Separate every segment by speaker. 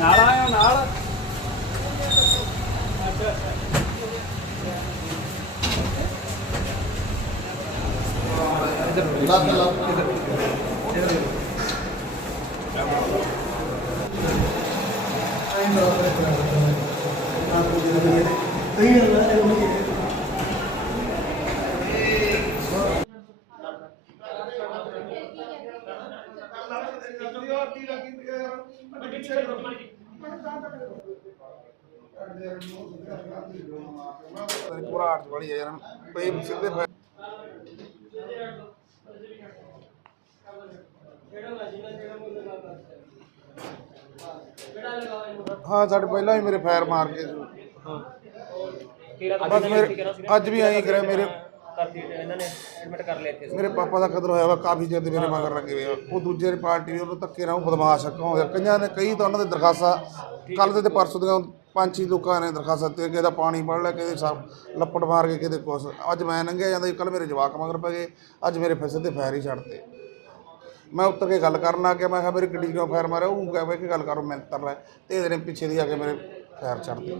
Speaker 1: ਨਾਲ ਆਇਓ ਨਾਲ
Speaker 2: ਅੱਛਾ ਲੱਤ
Speaker 3: ਪੂਰਾ ਆਟ ਵਾਲੀ ਹੈ ਯਾਰ। ਕੋਈ ਸਿੱਧੇ ਹਾਂ ਸਾਡੇ ਪਹਿਲਾਂ ਹੀ ਮੇਰੇ ਫਾਇਰ ਮਾਰ ਕੇ ਬਸ ਮੇਰੇ ਅੱਜ ਵੀ ਐਂ ਕਰਿਆ ਮੇਰੇ
Speaker 4: ਕਰਤੀ ਇਹਨਾਂ ਨੇ ਐਡਮਿਟ ਕਰ ਲਿਆ ਇੱਥੇ।
Speaker 3: ਮੇਰੇ ਪਾਪਾ ਦਾ ਕਦਰ ਹੋਇਆ ਵਾ ਕਾਫੀ ਚਿਰ ਦੇ ਮੇਰੇ ਮਗਰ ਲੱਗੇ ਹੋਏ ਆ। ਉਹ ਦੂਜੇ ਪਾਰਟੀ ਵੀ ਉਹਨੂੰ ਧੱਕੇ ਨਾਲ ਉਹ ਬਦਮਾਸ਼ ਹੋਇਆ? ਕਈਆਂ ਨੇ ਕਈ ਤਾਂ ਉਹਨਾਂ ਦੇ ਦਰਖਾਸਤਾਂ ਕੱਲ ਦੇ ਤੇ ਪਰਸੋਂ ਦੀਆਂ ਪੰਜ ਛੇ ਲੋਕਾਂ ਨੇ ਦਰਖਾਸਤਾਂ ਤੇ ਕਿਸੇ ਦਾ ਪਾਣੀ ਵੜ ਲਿਆ ਕਿਸੇ ਸਭ ਲੱਪੜ ਮਾਰ ਕੇ ਕਿਤੇ ਕੁਛ। ਅੱਜ ਮੈਂ ਲੰਘਿਆ ਜਾਂਦਾ ਕੱਲ ਮੇਰੇ ਜਵਾਕ ਮਗਰ ਪੈ ਗਏ ਅੱਜ ਮੇਰੇ ਫੈਸੇ ਤੇ ਫਾਇਰ ਹੀ ਛੱਡਤੇ। ਮੈਂ ਉੱਤਰ ਕੇ ਗੱਲ ਕਰਨ ਆ ਗਿਆ ਮੈਂ ਕਿਹਾ ਮੇਰੀ ਗੱਡੀ 'ਚ ਕਿਉਂ ਫਾਇਰ ਮਾਰਿਆ? ਉਹ ਕਹਿ ਬਈ ਕਿ ਗੱਲ ਕਰੋ ਮੈਂ ਤਰ ਲੈ। ਤੇ ਇਹਦੇ ਨੇ ਪਿੱਛੇ ਦੀ ਆ ਕੇ ਮੇਰੇ ਫਾਇਰ ਛੱਡਤੇ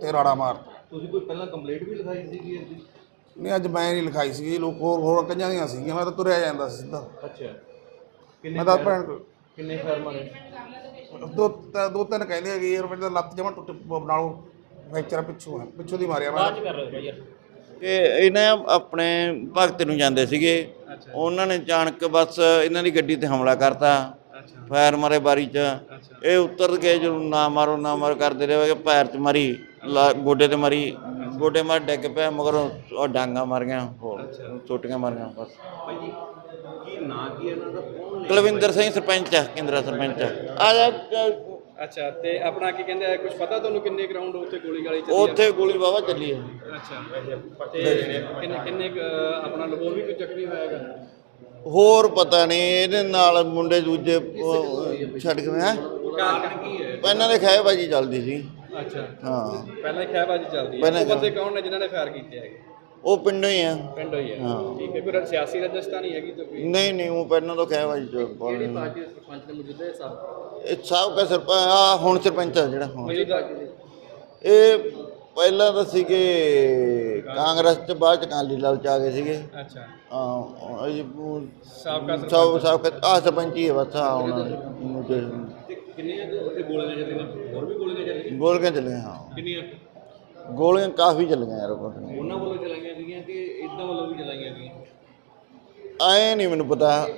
Speaker 3: ਤੇ ਰਾੜਾ ਮਾਰ
Speaker 5: ਤੁਸੀਂ ਕੋਈ ਪਹਿਲਾਂ ਕੰਪਲੇਂਟ ਵੀ ਲਿਖਾਈ ਸੀਗੀ ਇਹਦੀ?
Speaker 3: ਨਹੀਂ ਅੱਜ ਮੈਂ ਨਹੀਂ ਲਿਖਾਈ ਸੀਗੀ ਲੋਕ ਹੋਰ ਹੋਰ ਕਈਆਂ ਦੀਆਂ ਸੀਗੀਆਂ ਮੈਂ ਤਾਂ ਤੁਰਿਆ ਜਾਂਦਾ ਸੀ ਸਿੱਧਾ।
Speaker 5: ਅੱਛਾ।
Speaker 3: ਮੈਂ ਤਾਂ ਭੈਣ
Speaker 5: ਕਿੰਨੇ ਫਾਇਰ ਮਾਰੇ?
Speaker 3: ਦੋ ਤ- ਦੋ ਤਿੰਨ ਕਹਿੰਦੇ ਹੈਗੇ ਯਾਰ ਮੇਰੇ ਤਾਂ ਲੱਤ ਜਮਾ ਟੁੱਟ ਨਾਲੋਂ ਫ੍ਰੈਕਚਰ ਪਿੱਛੋਂ ਹੈ ਪਿੱਛੋਂ ਦੀ ਮਾਰਿਆ ਮੈਂ
Speaker 4: ਕਰ ਰਹੇ ਹੋ ਯਾਰ।
Speaker 6: ਕਿ ਇਹਨਾਂ ਆਪਣੇ ਭਗਤ ਨੂੰ ਜਾਂਦੇ ਸੀਗੇ। ਉਹਨਾਂ ਨੇ ਅਚਾਨਕ ਬਸ ਇਹਨਾਂ ਦੀ ਗੱਡੀ ਤੇ ਹਮਲਾ ਕਰਤਾ। ਫਾਇਰ ਮਾਰੇ ਬਾਰੀ ਚ। ਇਹ ਉੱਤਰ ਕੇ ਜਦੋਂ ਨਾ ਮਾਰੋ ਨਾ ਮਾਰੋ ਕਰਦੇ ਰਹੇ ਪੈਰ ਚ ਮਾਰੀ ਗੋਡੇ ਤੇ ਮਾਰੀ। ਗੋਡੇ ਮਾਰ ਡਿੱਗ ਪਿਆ ਮਗਰ ਉਹ ਡਾਂਗਾ ਮਾਰੀਆਂ ਹੋਰ ਛੋਟੀਆਂ ਮਾਰੀਆਂ ਬਸ।
Speaker 5: ਭਾਈ ਕੀ ਨਾਂ ਕੀ ਹੈ ਇਹਨਾਂ ਦਾ? ਕੌਣ
Speaker 6: ਕੁਲਵਿੰਦਰ ਸਿੰਘ ਸਰਪੰਚ ਕੇਂਦਰਾ ਸਰਪੰਚ ਆ ਜਾ
Speaker 1: ਅੱਛਾ ਤੇ ਆਪਣਾ ਕੀ ਕਹਿੰਦੇ ਆ ਕੁਝ ਪਤਾ ਤੁਹਾਨੂੰ ਕਿੰਨੇ ਗਰਾਊਂਡ ਉੱਤੇ ਗੋਲੀ ਗਾਲੀ ਚੱਲੀ
Speaker 6: ਉੱਥੇ ਗੋਲੀ ਬਾਬਾ ਚੱਲੀ ਹੈ
Speaker 1: ਅੱਛਾ ਤੇ ਕਿੰਨੇ ਕਿੰਨੇ ਕੁ, ਅਹ, ਆਪਣਾ ਹੋਰ ਵੀ ਕੋਈ ਜ਼ਖਮੀ ਹੋਇਆਗਾ
Speaker 6: ਹੋਰ ਪਤਾ ਨਹੀਂ ਇਹਦੇ ਨਾਲ ਮੁੰਡੇ ਦੂਜੇ ਛੱਡ ਕੇ ਹੈ
Speaker 1: ਕਾਰਨ ਕੀ ਹੈ?
Speaker 6: ਪਹਿਲਾਂ ਦੇ ਖਹਿਬਾਜੀ ਚੱਲਦੀ ਸੀ।
Speaker 1: ਅੱਛਾ।
Speaker 6: ਹਾਂ।
Speaker 1: ਪਹਿਲਾਂ ਹੀ ਖਹਿਬਾਜੀ ਚੱਲਦੀ ਹੈ।
Speaker 6: ਪਹਿਲਾਂ
Speaker 1: ਉਹ ਬੰਦੇ ਕੌਣ ਨੇ ਜਿਨ੍ਹਾਂ ਨੇ ਫਾਇਰ ਕੀਤੇ ਹੈਗੇ?
Speaker 6: ਉਹ ਪਿੰਡੋਂ ਹੀ ਆ।
Speaker 1: ਪਿੰਡ ਹੋਈ ਹੈ
Speaker 6: ਹਾਂ।
Speaker 1: ਠੀਕ ਹੈ ਕੋਈ ਸਿਆਸੀ ਰਜਿਸਟਰ ਨਹੀਂ ਹੈਗੀ ਤਾਂ ਕੋਈ
Speaker 6: ਨਹੀਂ ਨਹੀਂ ਉਹ ਪਹਿਲਾਂ ਤੋਂ ਚ
Speaker 4: ਕਿਹੜੀ ਪਾਰਟੀ ਦੇ ਸਰਪੰਚ ਨੇ ਮੌਜੂਦਾ ਹੈ
Speaker 6: ਇਹ ਸਾਹਿਬ ਕਾ ਸਰਪੰਚ ਆ ਹੁਣ ਸਰਪੰਚ ਆ ਜਿਹੜਾ ਹੁਣ। ਇਹ ਪਹਿਲਾਂ ਤਾਂ ਸੀਗੇ ਕਾਂਗਰਸ ਚ ਬਾਅਦ ਚ ਅਕਾਲੀ ਦਲ ਚ ਆ ਗਏ ਸੀਗੇ।
Speaker 1: ਅੱਛਾ।
Speaker 6: ਹਾਂ ਇਹ
Speaker 1: ਸਾਬਕਾ
Speaker 6: ਸਭ ਆ ਸਰਪੰਚ। ਹੀ ਹੈ ਬਸ ਆ
Speaker 5: ਕਿੰਨੀਆਂ ਗੋਲੀਆਂ ਚੱਲੀਆਂ? ਹੋਰ ਵੀ ਗੋਲੀਆਂ ਚੱਲੀਆਂ?
Speaker 6: ਗੋਲੀਆਂ ਚੱਲੀਆਂ ਹਾਂ।
Speaker 5: ਕਿੰਨੀਆਂ?
Speaker 6: ਗੋਲੀਆਂ ਕਾਫੀ ਚੱਲੀਆਂ ਯਾਰ ਉਹ
Speaker 5: ਉਹਨਾਂ ਵੱਲੋਂ ਚਲਾਈਆਂ ਸੀਗੀਆਂ ਕਿ ਇਦਾਂ ਵੱਲੋਂ ਵੀ ਚਲਾਈਆਂ ਸੀਗੀਆਂ
Speaker 6: ਆਏ ਨਹੀਂ ਮੈਨੂੰ ਪਤਾ।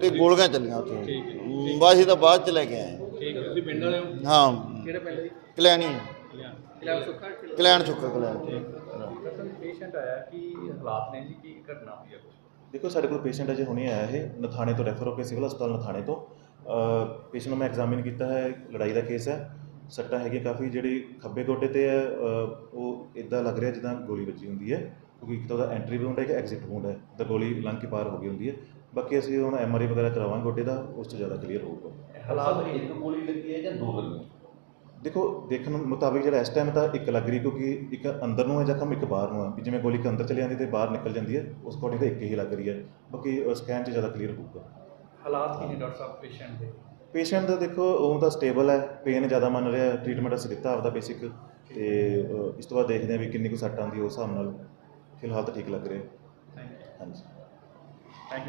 Speaker 6: ਤੇ ਗੋਲੀਆਂ ਚੱਲੀਆਂ ਉੱਥੇ। ਬਸ ਇਹ ਤਾਂ ਬਾਅਦ ਚ ਲੈ ਕੇ ਆਏ।
Speaker 5: ਠੀਕ ਹੈ ਤੁਸੀਂ ਪਿੰਡ ਵਾਲੇ ਹੋ?
Speaker 6: ਹਾਂ।
Speaker 1: ਕਿਹੜੇ ਪਿੰਡ ਦੀ
Speaker 6: ਕਲਿਆਣੀ
Speaker 1: ਕਿਲਾ ਸੁੱਖਾ
Speaker 6: ਕਲਿਆਣ ਸੁੱਕਾ ਕਲਿਆਣ
Speaker 1: ਪੇਸ਼ੈਂਟ ਆਇਆ ਕੀ ਹਾਲਾਤ ਨੇ ਜੀ ਕੀ ਘਟਨਾ ਹੋਈ ਹੈ
Speaker 7: ਦੇਖੋ ਸਾਡੇ ਕੋਲ ਪੇਸ਼ੈਂਟ ਅਜੇ ਹੁਣੇ ਆਇਆ ਹੈ ਨਥਾਣੇ ਤੋਂ ਰੈਫਰ ਹੋ ਕੇ ਸਿਵਲ ਹਸਪਤਾਲ ਨਥਾਣੇ ਤੋਂ। ਪੇਸ਼ੈਂਟ ਨੂੰ ਮੈਂ ਐਗਜ਼ਾਮਿਨ ਕੀਤਾ ਹੈ ਲੜਾਈ ਦਾ ਕੇਸ ਹੈ। ਸੱਟਾਂ ਹੈਗੀਆਂ ਕਾਫੀ ਜਿਹੜੀ ਖੱਬੇ ਗੋਡੇ ਤੇ ਹੈ ਉਹ ਇਦਾਂ ਲੱਗ ਰਿਹਾ ਜਿੱਦਾਂ ਗੋਲੀ ਵੱਜੀ ਹੁੰਦੀ ਹੈ। ਕਿਉਂਕਿ ਇੱਕ ਤਾਂ ਉਹਦਾ ਐਂਟਰੀ ਵੂੰਡ ਹੈ ਕਿ ਐਗਜ਼ਿਟ ਵੂੰਡ ਹੈ। ਤਾਂ ਗੋਲੀ ਲੰਘ ਕੇ ਪਾਰ ਹੋ ਗਈ ਹੁੰਦੀ ਹੈ। ਬਾਕੀ ਅਸੀਂ ਹੁਣ ਐਮਆਰਆਈ ਵਗੈਰਾ ਕਰਾਵਾਂਗੇ ਗੋਡੇ ਦਾ ਉਸ ਤੋਂ ਜ਼ਿਆਦਾ ਕਲੀਅਰ ਹੋਊਗਾ।
Speaker 5: ਹਾਲਾਤ ਇੱਕ ਗੋਲੀ ਲੱਗੀ ਹੈ ਜਾਂ ਦੋ ਲੱਗੀਆਂ
Speaker 7: ਦੇਖੋ ਦੇਖਣ ਮੁਤਾਬਿਕ ਜਿਹੜਾ ਇਸ ਟਾਈਮ ਤਾਂ ਇੱਕ ਲੱਗ ਰਹੀ ਕਿਉਂਕਿ ਇੱਕ ਅੰਦਰ ਨੂੰ ਹੈ ਜ਼ਖਮ ਇੱਕ ਬਾਹਰ ਨੂੰ ਹੈ। ਵੀ ਜਿਵੇਂ ਗੋਲੀ ਇੱਕ ਅੰਦਰ ਚਲੀ ਜਾਂਦੀ ਤੇ ਬਾਹਰ ਨਿਕਲ ਜਾਂਦੀ ਹੈ ਉਸ ਅਕੋਰਡਿੰਗ ਤਾਂ ਇੱਕ ਹੀ ਲੱਗ ਰਹੀ ਹੈ। ਬਾਕੀ ਸਕੈਨ 'ਚ ਜ਼ਿਆਦਾ ਕਲੀਅਰ ਹੋਊਗਾ।
Speaker 1: ਹਾਲਾਤ ਕੀ ਨੇ ਡਾਕਟਰ ਸਾਹਿਬ ਪੇਸ਼ੈਂਟ ਦੇ?
Speaker 7: ਪੇਸ਼ੈਂਟ ਦਾ ਦੇਖੋ ਉਹ ਤਾਂ ਸਟੇਬਲ ਹੈ ਪੇਨ ਜ਼ਿਆਦਾ ਮੰਨ ਰਿਹਾ ਟ੍ਰੀਟਮੈਂਟ ਅਸੀਂ ਦਿੱਤਾ ਆਪਦਾ ਬੇਸਿਕ ਤੇ ਅ, ਇਸ ਤੋਂ ਬਾਅਦ ਦੇਖਦੇ ਹਾਂ ਵੀ ਕਿੰਨੀ ਕੁ ਸੱਟ ਆਉਂਦੀ ਹੈ ਉਸ ਹਿਸਾਬ ਨਾਲ। ਫਿਲਹਾਲ ਤਾਂ ਠੀਕ ਲੱਗ ਰਿਹਾ।